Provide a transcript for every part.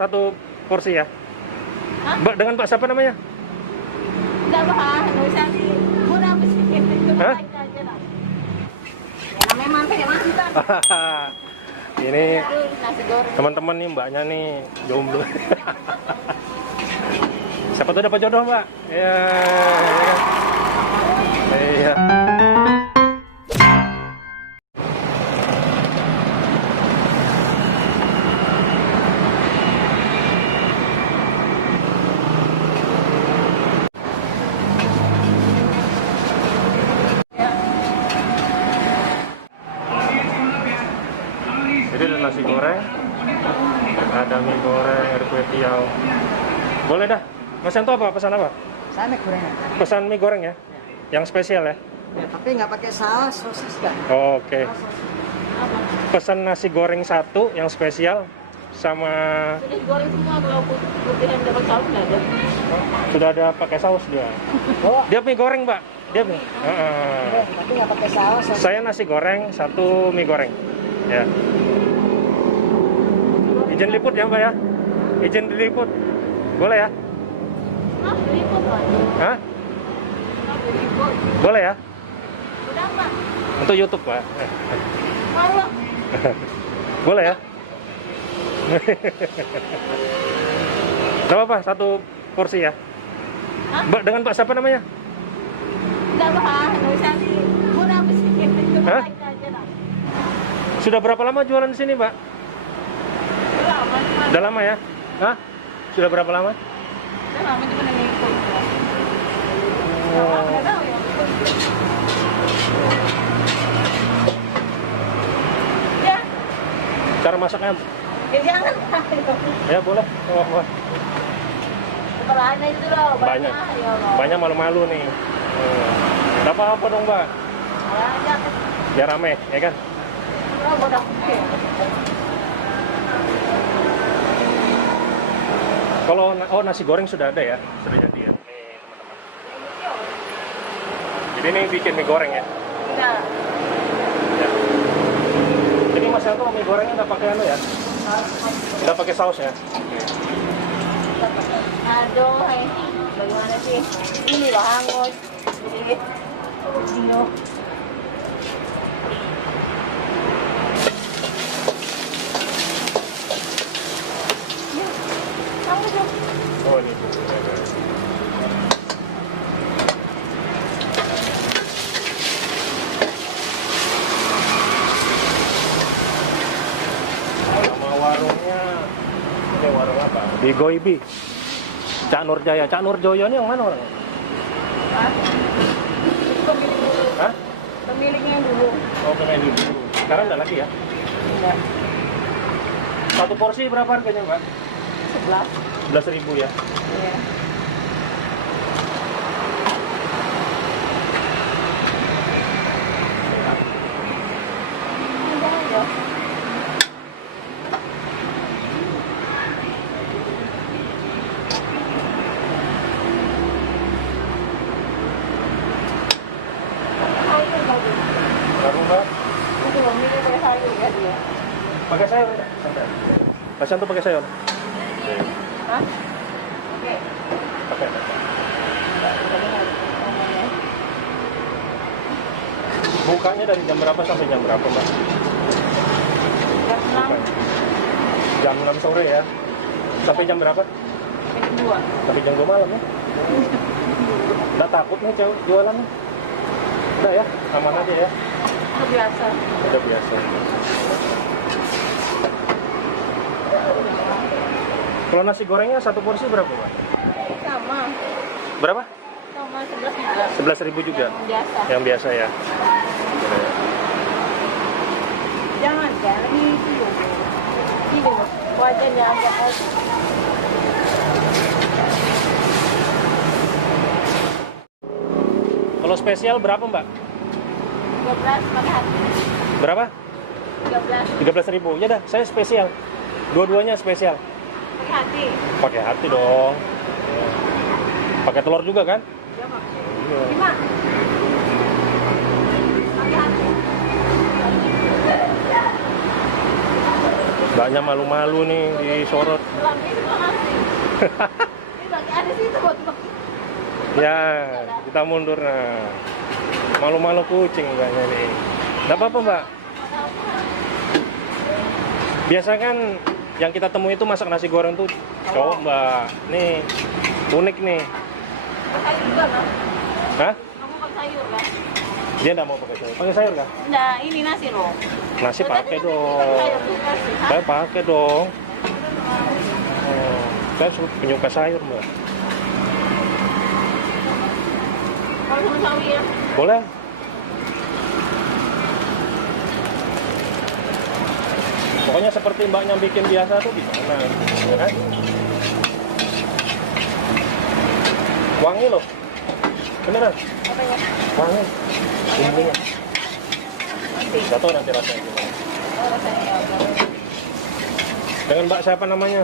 satu porsi ya. Hah? Mbak, dengan Mbak siapa namanya? Enggak bah, nggak usah di murah sih. Hah? Aja lah. Ya namanya mantap ya mantap. Ini Aduh, nasi goreng. teman-teman nih, mbaknya nih jomblo. Siapa tuh dapat jodoh, Mbak? Ya, iya. Jadi ada nasi goreng, ada mie goreng, ada kue tiaw. Boleh dah. Mas Yanto apa? Pesan apa? Saya mie goreng ya. Pesan mie goreng ya? Yang spesial ya? Ya, tapi nggak pakai saus, sosis kan? Oke. Pesan nasi goreng satu yang spesial sama Sudah goreng semua kalau putih yang dapat saus nggak ada. sudah ada pakai saus dia. Oh, Dia mie goreng, Mbak. Dia mie. tapi nggak pakai saus. Sosis. Saya nasi goreng, satu mie goreng. Ya. Izin liput ya, Mbak ya? Izin diliput. Boleh ya? Ah, liput Pak. Hah? Ah, liput. Boleh ya? Udah Pak. Untuk YouTube, Pak. Malu. Boleh ya? Berapa, Pak? Satu porsi ya? Hah? Mbak, dengan Pak siapa namanya? Enggak bah, nggak usah di murah sih. Hah? Aja lah. Sudah berapa lama jualan di sini, Pak? Udah lama cuma. Udah lama ya? Hah? Sudah berapa lama? Udah lama cuma yang ikut. Oh. Nggak tahu ya. Ya, Cara masaknya? ya jangan. Ya boleh. Oh. Kepalanya itu loh, Banyak. Ya Allah. Banyak malu-malu nih. Nggak apa-apa dong, Mbak. Banyak. Biar rame, ya kan? Oh, bodoh. Kalau nasi goreng sudah ada ya, sudah jadi ya. Nih teman-teman. Jadi ini bikin mie goreng ya. Nah, Ya. Jadi Mas Yanto mie gorengnya nggak pakai anu ya? Nggak pakai saus ya? aduh, ini bagaimana sih? Ini loh hangus. Jadi, dino. Ya, hangus dong. Oh ini. Nama warungnya, ini warung apa? Di Goibi. Cak Nurjaya. Cak Nurjoyo ini yang mana orangnya? Hah? Itu pemilik dulu. Hah? Pemiliknya yang dulu. Oh, pemain dulu. Sekarang nggak lagi ya? Enggak. Satu porsi berapa harganya, Mbak? 11. 11.000 ya? Iya. Udah, ya. Sayur bagus. Baru, Mbak? Itu loh, ini pakai sayur ya dia. Pakai sayur enggak? Santai. Mas Yanto pakai sayur? Hah? Oke. Pakai. Bukanya dari jam berapa sampai jam berapa, Mbak? Jam 6, Jam 6 sore ya? Sampai jam berapa? jam 2. Sampai jam 2 malam ya? Nggak takut nih cewek jualannya? Udah ya? Aman aja ya? Itu biasa. Udah biasa. Kalau nasi gorengnya satu porsi berapa, Mbak? Sama. Berapa? Sama 11 juga. 11.000 juga? Yang biasa. Yang biasa ya? Jangan ini dulu. Ini dulu. Wajahnya agak Kalau spesial berapa, Mbak? 13 pakai hati. Berapa? 13 13.000. Ya dah, saya spesial. Dua-duanya spesial. pakai hati. Pakai hati dong. Pakai telur juga kan? Ya, Pak. Iya. 5. Pakai hati. Mbaknya malu-malu nih disorot. Ini lagi ada situ buat Ya, kita mundur nah. Malu-malu kucing mbaknya nih. Nggak apa-apa mbak. Biasa kan yang kita temui itu masak nasi goreng tuh cowok mbak. Nih unik nih. sayur juga kan? Hah? Kamu pakai sayur kan? Dia nggak mau pakai sayur. Pakai sayur nggak? Enggak, ini nasi loh. Nasi pakai dong. Sayur juga sih. Hah? Saya pakai dong. Oh, saya penyuka sayur mbak. Kalau sama sawi ya? Boleh. Pokoknya seperti mbaknya bikin biasa tuh di sana, ya kan? Wangi loh, beneran. Apa ya? Wangi. Bumbunya. Nanti. Gak tahu nanti rasanya gimana. Oh, rasanya ya. Dengan mbak siapa namanya?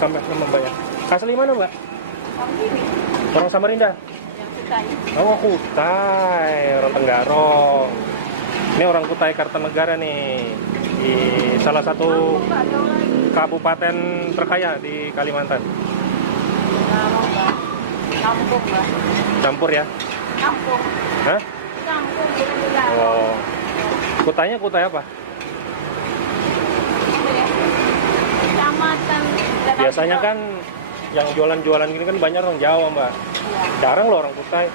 Sampai nama mbak ya. Asli mana mbak? Kamu ini Orang Samarinda. yang Kutai. Oh Kutai, orang Tenggarong. Ini orang Kutai Kartanegara nih. Di salah satu Kampung Mbak, jauh lagi. kabupaten terkaya di Kalimantan. Kampung Mbak. Kampung Mbak. Campur ya? Kampung. Hah? Kampung juga. Oh. Kutainya Kutai apa? Kecamatan. Biasanya kan yang jualan-jualan gini kan banyak orang Jawa, Mbak. Iya. Jarang loh orang Kutai.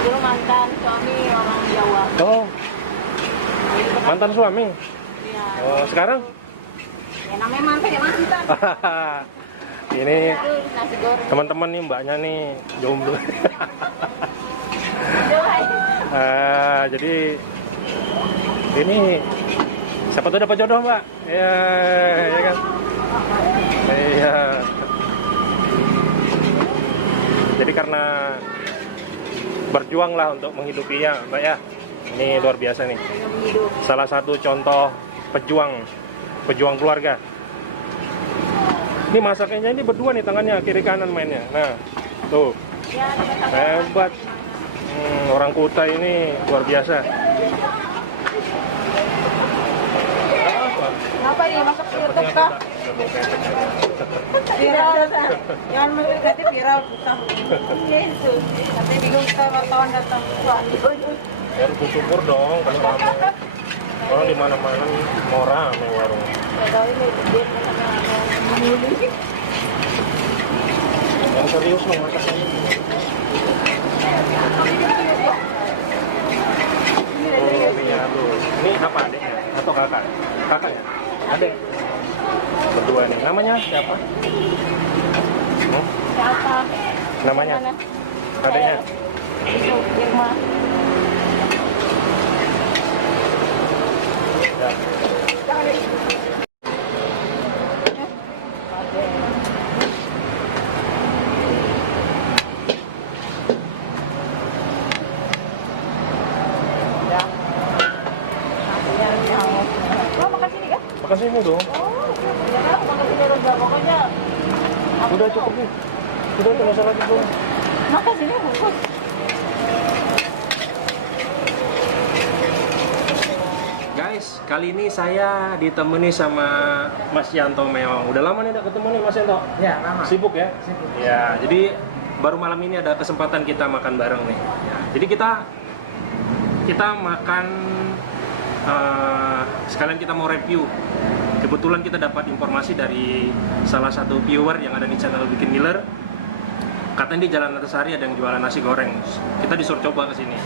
Dulu mantan suami orang Jawa. Oh, mantan suami. Iya. Oh, sekarang? Ya namanya mantan ya mantan. Ini Itu nasi goreng. teman-teman nih mbaknya nih jomblo. Aduh, Jadi ini siapa tuh dapat jodoh, Mbak? Iya, ya kan? Iya. Jadi karena berjuang lah untuk menghidupinya, Mbak ya. Ini luar biasa nih. dengan hidup. Salah satu contoh pejuang keluarga. Ini masaknya ini berdua nih tangannya kiri kanan mainnya. Nah, tuh Ya, ada hebat. Orang Kutai ini luar biasa. Kenapa ini masak sayur kepka? Viral, jangan negatif viral kita. Iya itu. Tapi bingung kita wartawan datang. Wah, Ya harus bersyukur dong kalau ramai. Orang di mana-mana mau ramai warung. tahu ini dia sama Yang serius loh masaknya. Oh, punya lu. Ini apa adeknya? Atau kakak? Kakak ya? Adek. Berdua nih. Namanya siapa? Siapa? Namanya? Mana? Adeknya? Itu Irma. Ya. Oh, makan sini kan? Makan sini dong. Oh, ya kan makan sini terus ya. Pokoknya Udah cukup nih. Udah nggak usah lagi goreng. makan sini bungkus. Guys, kali ini saya ditemani sama Mas Yanto Meong. Udah lama nih udah ketemu nih Mas Yanto. Ya, lama. Sibuk ya? Sibuk. Ya, jadi baru malam ini ada kesempatan kita makan bareng nih. Ya, jadi kita makan sekalian kita mau review. Kebetulan kita dapat informasi dari salah satu viewer yang ada di channel Bikin Miller. Katanya di Jalan Antasari ada yang jualan nasi goreng. Kita disuruh coba ke sini.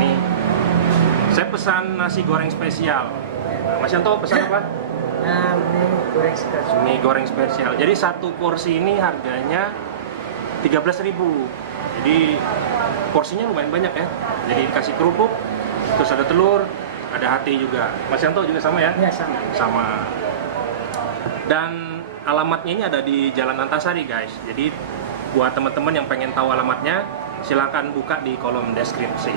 Nih, saya pesan nasi goreng spesial. Mas Yanto pesan apa? Nah, ini goreng spesial. Mie goreng spesial. Jadi satu porsi ini harganya 13.000. Jadi porsinya lumayan banyak ya. Jadi dikasih kerupuk, terus ada telur, ada hati juga. Mas Yanto juga sama ya? Ya, sama. Sama. Dan alamatnya ini ada di Jalan Antasari guys. Jadi buat teman-teman yang pengen tahu alamatnya, silakan buka di kolom deskripsi.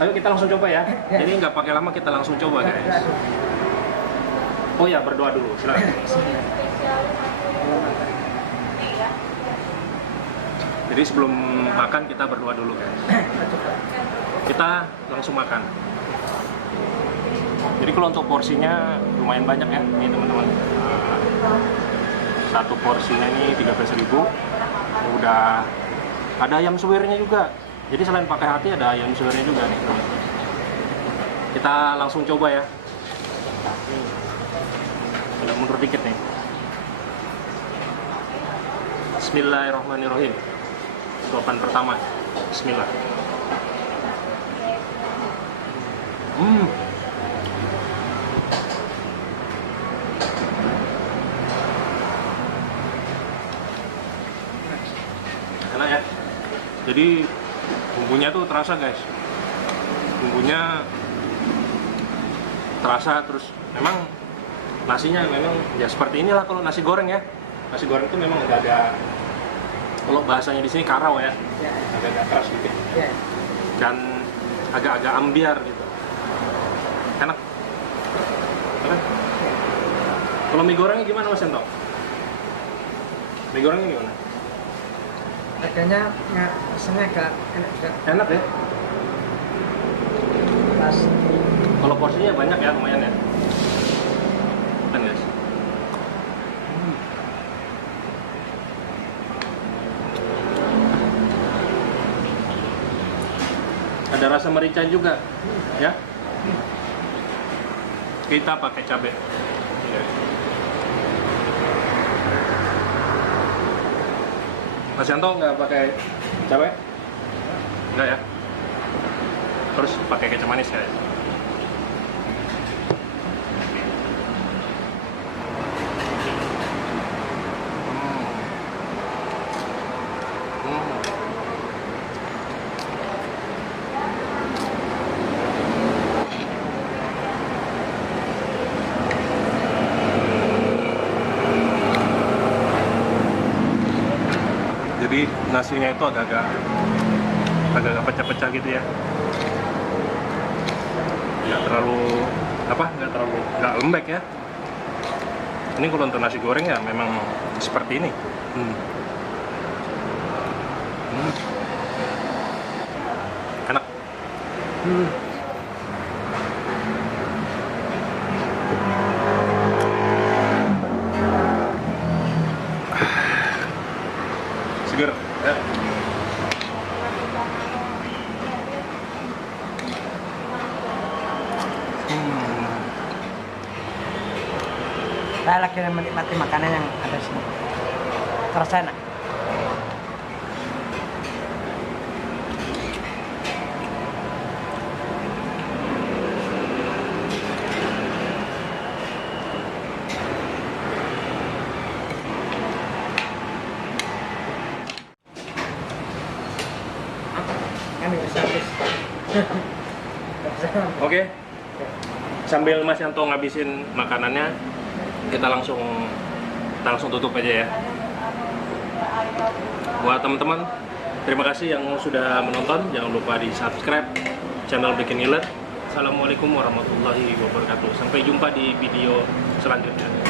Ayo kita langsung coba ya. Ya. Jadi nggak pakai lama, kita langsung coba guys. Oh ya, berdoa dulu, silakan. Jadi sebelum makan kita berdoa dulu guys. Kita langsung makan. Jadi kalau untuk porsinya lumayan banyak ya, nih teman-teman. Satu porsinya ini 13.000. Udah ada ayam suwirnya juga. Jadi selain pakai hati ada ayam suwirnya juga nih, teman. Kita langsung coba ya. Udah mundur dikit nih. Bismillahirrahmanirrahim. Suapan pertama. Bismillah. Enak ya. Jadi bumbunya tuh terasa guys. Bumbunya terasa, terus memang nasinya memang ya seperti inilah kalau nasi goreng ya. Nasi goreng itu memang udah ada, kalau bahasanya di sini karau ya, Ya. agak keras sedikit Ya. dan agak-agak ambiar gitu. Enak. Enak. Kalau mie gorengnya gimana Mas Yanto? Mie gorengnya gimana? Harganya nggak rasanya agak enak juga. Enak ya. Pas. Kalau porsinya banyak ya, lumayan ya. Kan guys. Ada rasa merica juga, ya. Kita pakai cabai. Mas Yanto nggak pakai cabai? Enggak ya. Terus pakai kecap manis ya. Jadi nasinya itu agak-agak pecah-pecah gitu ya, nggak terlalu nggak lembek ya. Ini kalau untuk nasi goreng ya memang seperti ini. Enak. Seger ya. Saya lagi menikmati makanan yang ada di sini. Terasa enak. Kan bisa habis. Oke. Sambil Mas Yanto ngabisin makanannya, kita langsung tutup aja ya. Buat teman-teman, terima kasih yang sudah menonton. Jangan lupa di subscribe channel Bikin Ngiler. Assalamualaikum warahmatullahi wabarakatuh. Sampai jumpa di video selanjutnya.